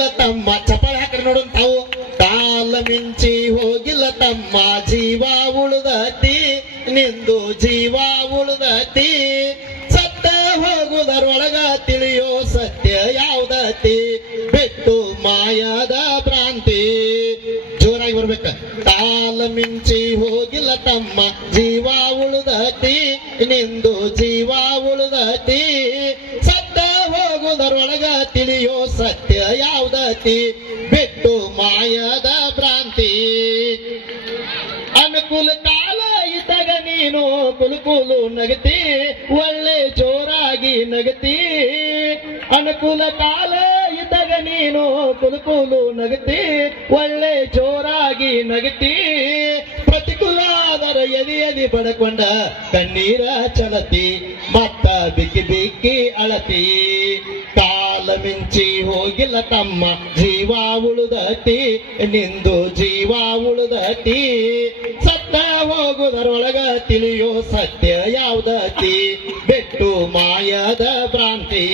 ಹೋಗಿಲ್ಲ ತಮ್ಮ ಚಪಲ ಹಾಕ್ರಿ ನೋಡು ತಾವು ಕಾಲ ಮಿಂಚಿ ಹೋಗಿಲ್ಲ ತಮ್ಮ ಜೀವ ಉಳಿದತಿ, ನಿಂದು ಜೀವ ಉಳಿದತಿ. ಸತ್ತ ಹೋಗುದರೊಳಗ ತಿಳಿಯೋ ಸತ್ಯ ಯಾವ್ದತಿ? ಬಿಟ್ಟು ಮಾಯದ ಭ್ರಾಂತಿ. ಜೋರಾಗಿ ಬರ್ಬೇಕ. ಕಾಲ ಮಿಂಚಿ ಹೋಗಿಲ್ಲ ತಮ್ಮ ಜೀವ ಉಳಿದತಿ, ನಿಂದು ಜೀವ ಉಳಿದತಿ. ತಿಳಿಯೋ ಸತ್ಯ ಯಾವ್ದತಿ? ಬಿಟ್ಟು ಮಾಯದ ಭ್ರಾಂತಿ. ಅನುಕೂಲ ಕಾಲ ಇದ್ದಾಗ ನೀನು ಕುಲುಕುಲು ನಗತಿ, ಒಳ್ಳೆ ಜೋರಾಗಿ ನಗತಿ. ಅನುಕೂಲ ಕಾಲ ಇದ್ದಾಗ ನೀನು ಕುಲುಕುಲು ನಗತಿ, ಒಳ್ಳೆ ಜೋರಾಗಿ ನಗತಿ. ಪ್ರತಿಕೂಲ ಅದರ ಎದಿ ಎದಿ ಪಡ್ಕೊಂಡ ಕಣ್ಣೀರ ಚಲತಿ, ಮತ್ತ ಬಿಕ್ಕಿ ಬಿಕ್ಕಿ ಅಳತಿ. ಮಿಂಚಿ ಹೋಗಿಲ್ಲ ತಮ್ಮ. ಜೀವ ಉಳಿದತಿ ನಿಂದು ಜೀವ ಉಳಿದತಿ ಸತ್ತ ಹೋಗುದರೊಳಗ ತಿಳಿಯೋ ಸತ್ಯ ಯಾವುದತಿ ಬಿಟ್ಟು ಮಾಯದ ಭ್ರಾಂತಿ.